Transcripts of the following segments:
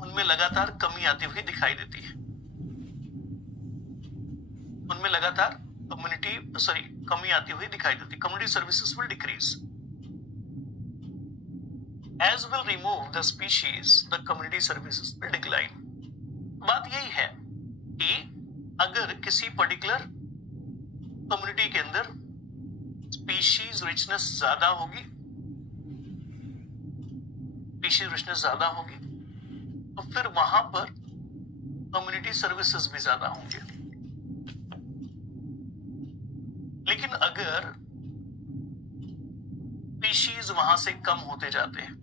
उनमें लगातार कमी आती हुई दिखाई देती है। उनमें लगातार कमी आती हुई दिखाई देती है। Community services will decrease. As will remove the species, the community services will decline. बात यही है कि अगर किसी पर्टिकुलर कम्युनिटी के अंदर स्पीशीज रिचनेस ज्यादा होगी, तो फिर वहां पर कम्युनिटी सर्विसेज भी ज्यादा होंगे। लेकिन अगर स्पीशीज वहां से कम होते जाते हैं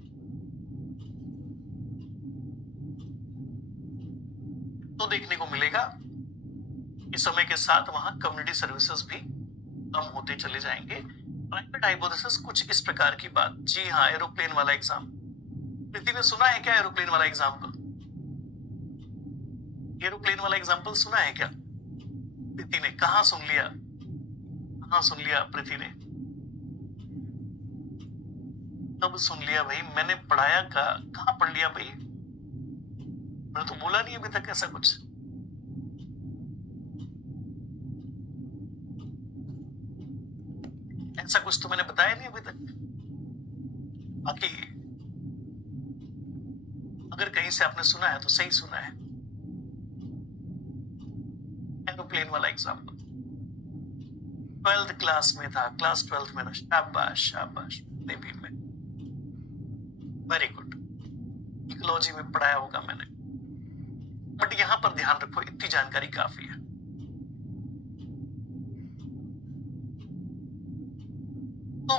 तो देखने को मिलेगा कि समय के साथ वहां कम्युनिटी सर्विसेज भी कम होते चले जाएंगे। प्राइवेट हाइपोथेसिस कुछ इस प्रकार की बात। जी हाँ, एरोप्लेन वाला एग्जाम। प्रीति ने सुना है क्या एरोप्लेन वाला एग्जाम्पल? एरोप्लेन वाला एग्जाम्पल सुना है क्या प्रीति ने? कहाँ सुन लिया प्रीति ने? तब सुन लिया भाई, मैंने पढ़ाया कहाँ पढ़ लिया भाई? मैंने तो बोला नहीं अभी तक ऐसा कुछ। ऐसा कुछ तो मैंने बताया नहीं अभी तक। बाकी अगर कहीं से आपने सुना है तो सही सुना है। एरोप्लेन वाला एग्जाम्पल 12th क्लास में था, क्लास 12th में था। शाबाश नेवी में, वेरी गुड। इकोलॉजी में पढ़ाया होगा मैंने। बट यहां पर ध्यान रखो, इतनी जानकारी काफी है। तो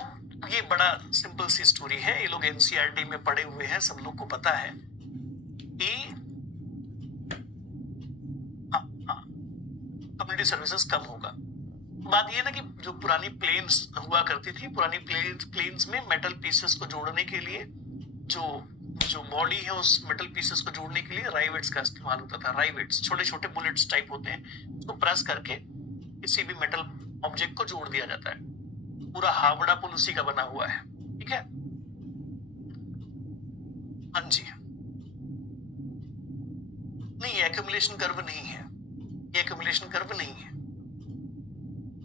ये बड़ा सिंपल सी स्टोरी है। ये लोग एनसीईआरटी में पढ़े हुए हैं, सब लोग को पता है कि कम्युनिटी सर्विसेज कम होगा। बात ये ना कि जो पुरानी प्लेन्स हुआ करती थी, पुरानी प्लेन्स में मेटल पीसेस को जोड़ने के लिए जो बॉडी है उस मेटल पीसेस को जोड़ने के लिए राइवेट्स का इस्तेमाल होता था। राइवेट्स छोटे छोटे बुलेट्स टाइप होते हैं, उसको प्रेस करके किसी भी मेटल ऑब्जेक्ट को जोड़ दिया जाता है। पूरा हावड़ा पुल उसी का बना हुआ है, ठीक है? हाँ जी। नहीं, ये एक्यूमुलेशन कर्व नहीं है, ये एक्यूमुलेशन कर्व नहीं है।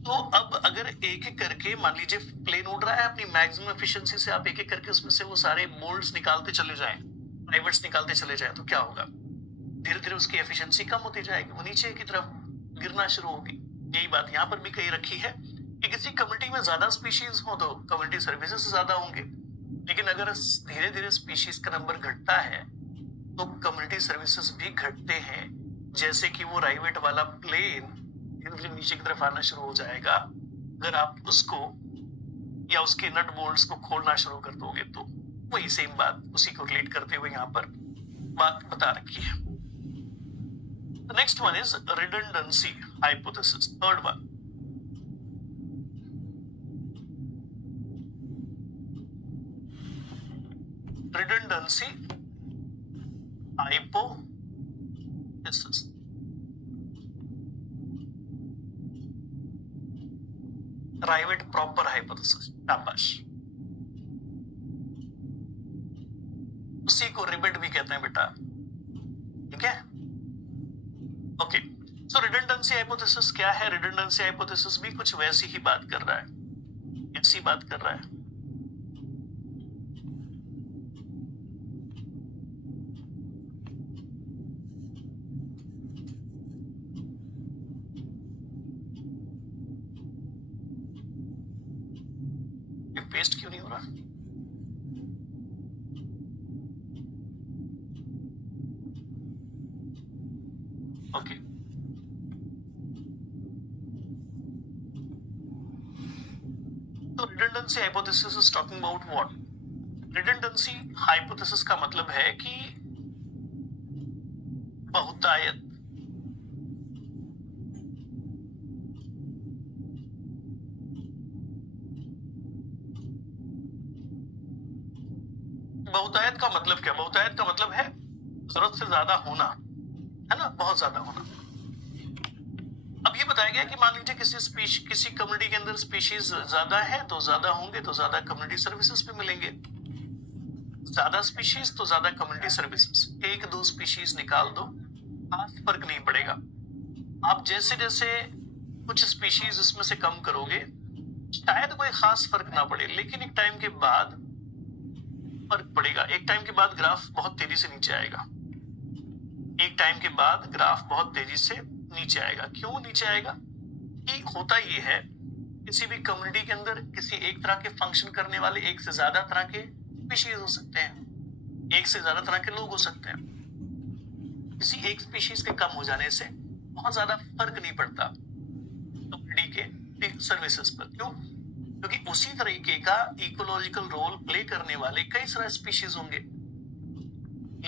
तो अब अगर एक एक करके, मान लीजिए प्लेन उड़ रहा है, अपनी मैक्सिमम एफिशिएंसी से आप एक एक करके उसमें से वो सारे मोल्ड्स निकालते चले जाएं, राइवेट्स निकालते चले जाएं, तो क्या होगा? धीरे धीरे उसकी एफिशिएंसी कम होती जाएगी, वो नीचे की तरफ गिरना शुरू होगी। यही बात यहाँ पर भी कही रखी है कि किसी कम्युनिटी में ज्यादा स्पीशीज हो तो कम्युनिटी सर्विसेज ज्यादा होंगे, लेकिन अगर धीरे धीरे स्पीशीज का नंबर घटता है तो कम्युनिटी सर्विसेज भी घटते हैं। जैसे कि वो राइवेट वाला प्लेन धीरे धीरे नीचे की तरफ आना शुरू हो जाएगा अगर आप उसको या उसके नट बोल्ट्स को खोलना शुरू कर दोगे। तो वही सेम बात, उसी को रिलेट करते हुए यहाँ पर बात बता रखी है। The next one is redundancy hypothesis, third one. Redundancy hypothesis. राइवेट प्रॉपर हाइपोथेसिस, शाबाश। उसी को रिबेट भी कहते हैं बेटा, ठीक है? ओके, सो रिडंडेंसी हाइपोथेसिस क्या है? रिडंडेंसी हाइपोथेसिस भी कुछ वैसी ही बात कर रहा है, ऐसी बात कर रहा है। पेस्ट क्यों नहीं हो रहा? ओके, तो redundancy hypothesis is talking about what? Redundancy hypothesis का मतलब है कि बहुतायत, बहुतायत का मतलब क्या? बहुतायत का मतलब है जरूरत से ज्यादा होना, है ना, बहुत ज्यादा होना। अब ये बताया गया कि मान लीजिए किसी कम्युनिटी के अंदर स्पीशीज ज्यादा है तो ज्यादा होंगे, तो ज्यादा कम्युनिटी सर्विसेज भी मिलेंगे। ज्यादा स्पीशीज तो ज्यादा कम्युनिटी सर्विसेज, एक दो स्पीशीज निकाल दो, खास फर्क नहीं पड़ेगा। आप जैसे जैसे कुछ स्पीशीज इसमें से कम करोगे शायद कोई खास फर्क ना पड़े, लेकिन एक टाइम के बाद फर्क पड़ेगा। एक टाइम के बाद ग्राफ बहुत तेजी से नीचे आएगा, एक टाइम के बाद ग्राफ बहुत तेजी से नीचे आएगा। क्यों नीचे आएगा? कि होता ये है, किसी भी कम्युनिटी के अंदर किसी एक तरह के फंक्शन करने वाले एक से ज्यादा तरह के स्पीशीज हो सकते हैं, एक से ज्यादा तरह के लोग हो सकते हैं। किसी एक स्पीशीज के कम हो जाने से बहुत ज्यादा फर्क नहीं पड़ता कम्युनिटी के सर्विसेज पर। क्यों? क्योंकि उसी तरीके का इकोलॉजिकल रोल प्ले करने वाले कई सारे स्पीशीज होंगे।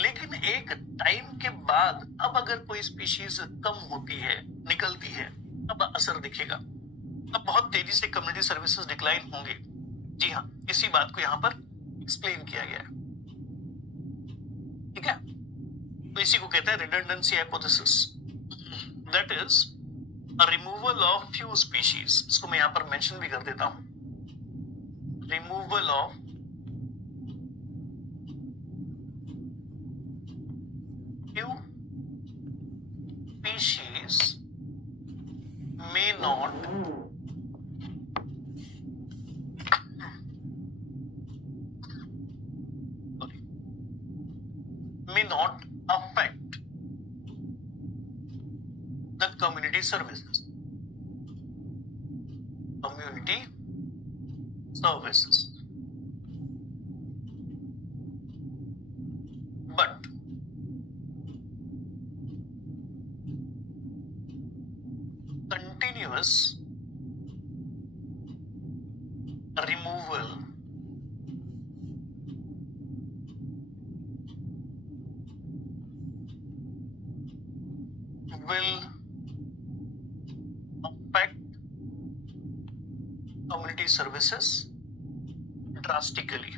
लेकिन एक टाइम के बाद अब अगर कोई स्पीशीज कम होती है, निकलती है, अब असर दिखेगा, अब बहुत तेजी से कम्युनिटी सर्विसेज डिक्लाइन होंगे। जी हाँ, इसी बात को यहां पर एक्सप्लेन किया गया है। ठीक है, तो इसी को कहते हैं redundancy hypothesis, that is a removal of few species. इसको मैं यहां पर मेंशन भी कर देता हूं, removal of few species may not affect the community services. Community services. But continuous removal will affect community services drastically.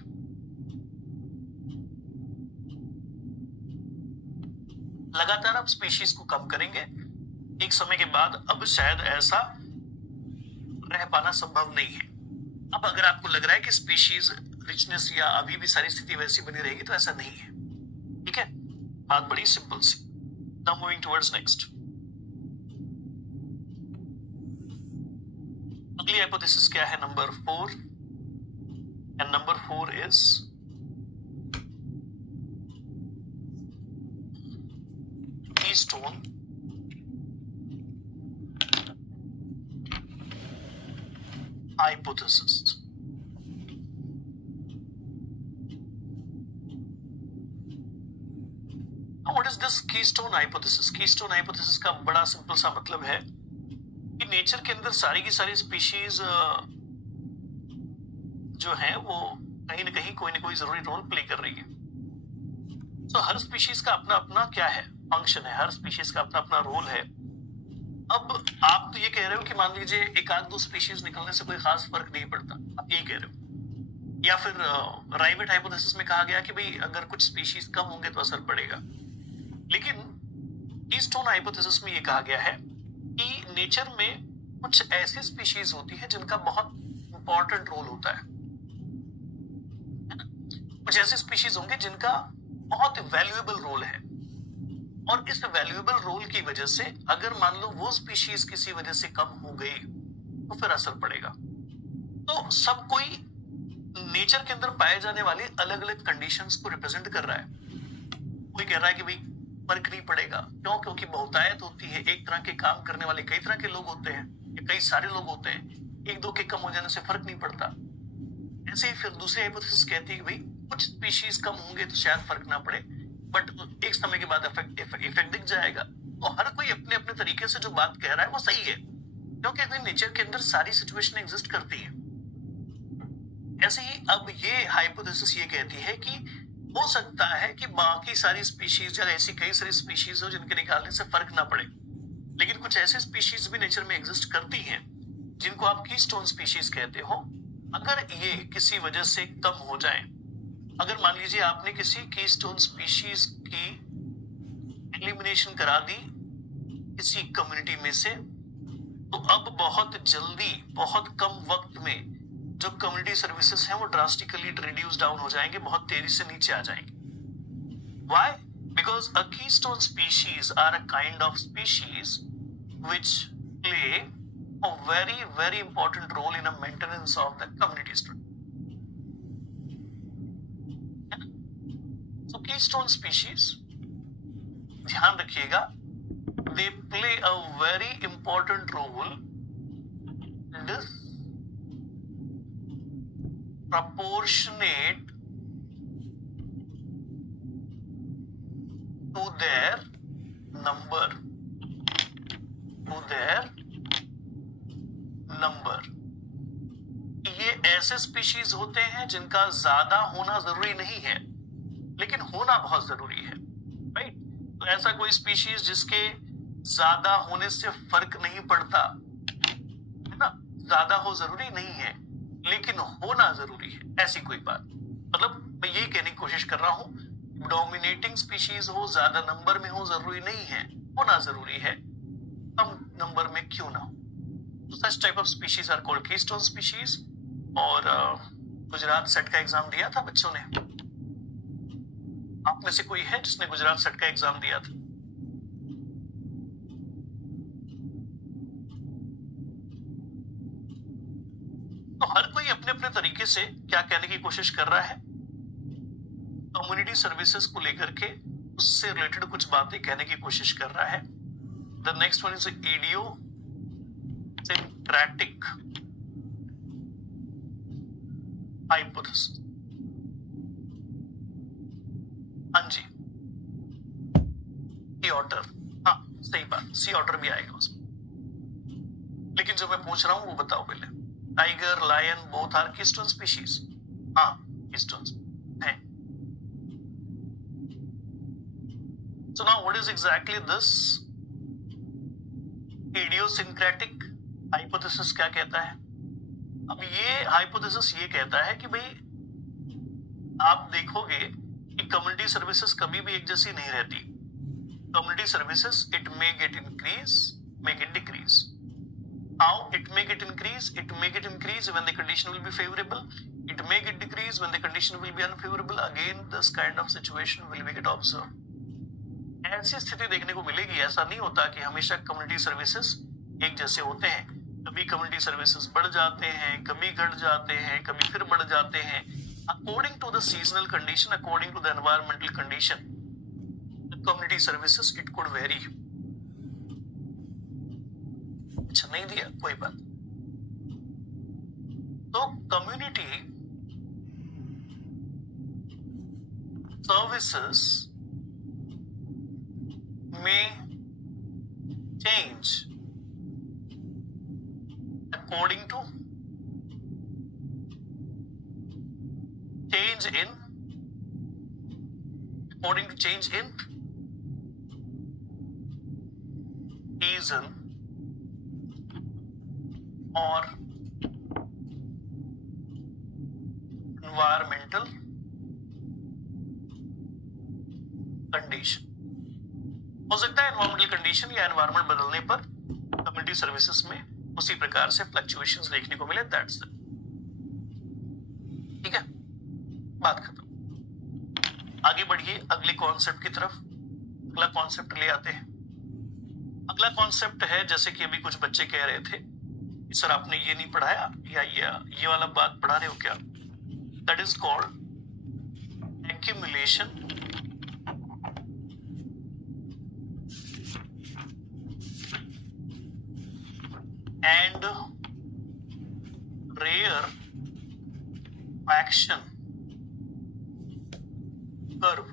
लगातार आप स्पीशीज को कम करेंगे, एक समय के बाद अब शायद ऐसा रह पाना संभव नहीं है। अब अगर आपको लग रहा है कि स्पीशीज रिचनेस या अभी भी सारी स्थिति वैसी बनी रहेगी, तो ऐसा नहीं है। ठीक है, बात बड़ी सिंपल सी। नाउ मूविंग टुवर्ड्स नेक्स्ट, अगली हाइपोथेसिस क्या है? Number 4, and number 4 is keystone hypothesis. Now what is this keystone hypothesis? Keystone hypothesis का बड़ा सिंपल सा मतलब है कि नेचर के अंदर सारी की सारी स्पीशीज जो है वो कहीं ना कहीं कोई ना कोई जरूरी रोल प्ले कर रही है। तो हर स्पीशीज का अपना अपना क्या है, फंक्शन है, हर स्पीशीज का अपना अपना रोल है। अब आप तो ये कह रहे हो कि मान लीजिए एक आध दो स्पीशीज निकलने से कोई खास फर्क नहीं पड़ता, आप यही कह रहे हो। या फिर राइवेट हाइपोथेसिस में कहा गया कि भाई अगर कुछ स्पीशीज कम होंगे तो असर पड़ेगा। लेकिन कीस्टोन हाइपोथेसिस में ये कहा गया है कि नेचर में कुछ ऐसी स्पीशीज होती है जिनका बहुत इंपॉर्टेंट रोल होता है ना? कुछ ऐसे स्पीशीज होंगे जिनका बहुत वैल्यूएबल रोल है, और इस वैल्यूएबल रोल की वजह से अगर मान लो वो स्पीशीज किसी वजह से कम हो गई तो फिर असर पड़ेगा। तो सब कोई नेचर के अंदर पाए जाने वाली अलग अलग कंडीशंस को रिप्रेजेंट कर रहा है। कोई कह रहा है कि भाई फर्क नहीं पड़ेगा, क्यों? क्योंकि बहुतायत होती है, एक तरह के काम करने वाले कई तरह के लोग होते हैं, या कई सारे लोग होते हैं, एक दो के कम हो जाने से फर्क नहीं पड़ता। ऐसे ही फिर दूसरी हाइपोथेसिस कहती है कि भाई कुछ स्पीशीज कम होंगे तो शायद फर्क ना पड़े, बट एक समय के बाद इफेक्ट दिख जाएगा। तो हर कोई अपने अपने तरीके से जो बात कह रहा है वो सही है, क्योंकि नेचर के अंदर सारी सिचुएशन एग्जिस्ट करती है। ऐसे ही अब ये हाइपोथेसिस ये कहती है कि हो सकता है कि बाकी सारी स्पीशीज या ऐसी कई सारी स्पीशीज हो जिनके निकालने से फर्क ना पड़े, लेकिन कुछ ऐसी स्पीशीज भी नेचर में एग्जिस्ट करती हैं जिनको आप कीस्टोन स्पीशीज कहते हो। अगर ये किसी वजह से कम हो जाए, अगर मान लीजिए आपने किसी कीस्टोन स्पीशीज की एलिमिनेशन करा दी किसी कम्युनिटी में से, तो अब बहुत जल्दी बहुत कम वक्त में जो कम्युनिटी सर्विसेज हैं वो ड्रास्टिकली रिड्यूस डाउन हो जाएंगे, बहुत तेजी से नीचे आ जाएंगे. Why? Because a keystone species are a kind of species which play a very, very important role in the maintenance of the community structure. So keystone species, ध्यान रखिएगा, they play a very important role in this proportionate to their number. ये ऐसे species होते हैं जिनका ज्यादा होना जरूरी नहीं है, लेकिन होना बहुत जरूरी है, राइट? तो ऐसा कोई स्पीशीज जिसके ज्यादा होने से फर्क नहीं पड़ता, है ना? ज्यादा हो जरूरी नहीं है, लेकिन होना जरूरी है, ऐसी कोई बात. मतलब मैं यही कहने की कोशिश कर रहा हूं, डोमिनेटिंग स्पीशीज हो, ज्यादा नंबर में हो जरूरी नहीं है, होना जरूरी है, कम नंबर में क्यों ना हो. तो such type of species are called keystone species. और गुजरात सेट का एग्जाम दिया था बच्चों ने? आप में से कोई है जिसने गुजरात सेट का एग्जाम दिया था? तो हर कोई अपने अपने तरीके से क्या कहने की कोशिश कर रहा है, कम्युनिटी सर्विसेज को लेकर के उससे रिलेटेड कुछ बातें कहने की कोशिश कर रहा है. The next one is idiosyncratic hypothesis. हाँ जी, सी ऑटर, हाँ सही बात, सी ऑटर भी आएगा उसमें. लेकिन जो मैं पूछ रहा हूं वो बताओ पहले. Tiger, lion, both are keystone species. हाँ, कीस्टोन है. So now what is exactly this idiosyncratic hypothesis क्या कहता है? अब ये hypothesis ये कहता है कि भाई आप देखोगे कि कम्युनिटी सर्विसेज कभी भी एक जैसी नहीं रहती. Community services it may get increase, may get decrease. How it may get increase? It may get increase when the condition will be favorable. It may get decrease when the condition will be unfavorable. Again, this kind of situation will be get observed. ऐसी स्थिति देखने को मिलेगी. ऐसा नहीं होता कि हमेशा कम्युनिटी सर्विसेज एक जैसे होते हैं. कभी कम्युनिटी सर्विसेज बढ़ जाते हैं, कभी घट जाते हैं, कभी फिर बढ़ जाते हैं. According to the seasonal condition, according to the environmental condition, the community services it could vary. अच्छा नहीं दिया, कोई बात. तो community services may change according to change in season or environmental condition. हो सकता है एनवायरमेंटल कंडीशन या एनवायरमेंट बदलने पर कम्युनिटी सर्विसेज में उसी प्रकार से फ्लक्चुएशंस देखने को मिले. That's it. ठीक है, बात खत्म. आगे बढ़िए अगले कॉन्सेप्ट की तरफ. अगला कॉन्सेप्ट ले आते हैं. अगला कॉन्सेप्ट है, जैसे कि अभी कुछ बच्चे कह रहे थे सर आपने ये नहीं पढ़ाया या ये वाला बात पढ़ा रहे हो क्या? That is called accumulation and rarefaction curve.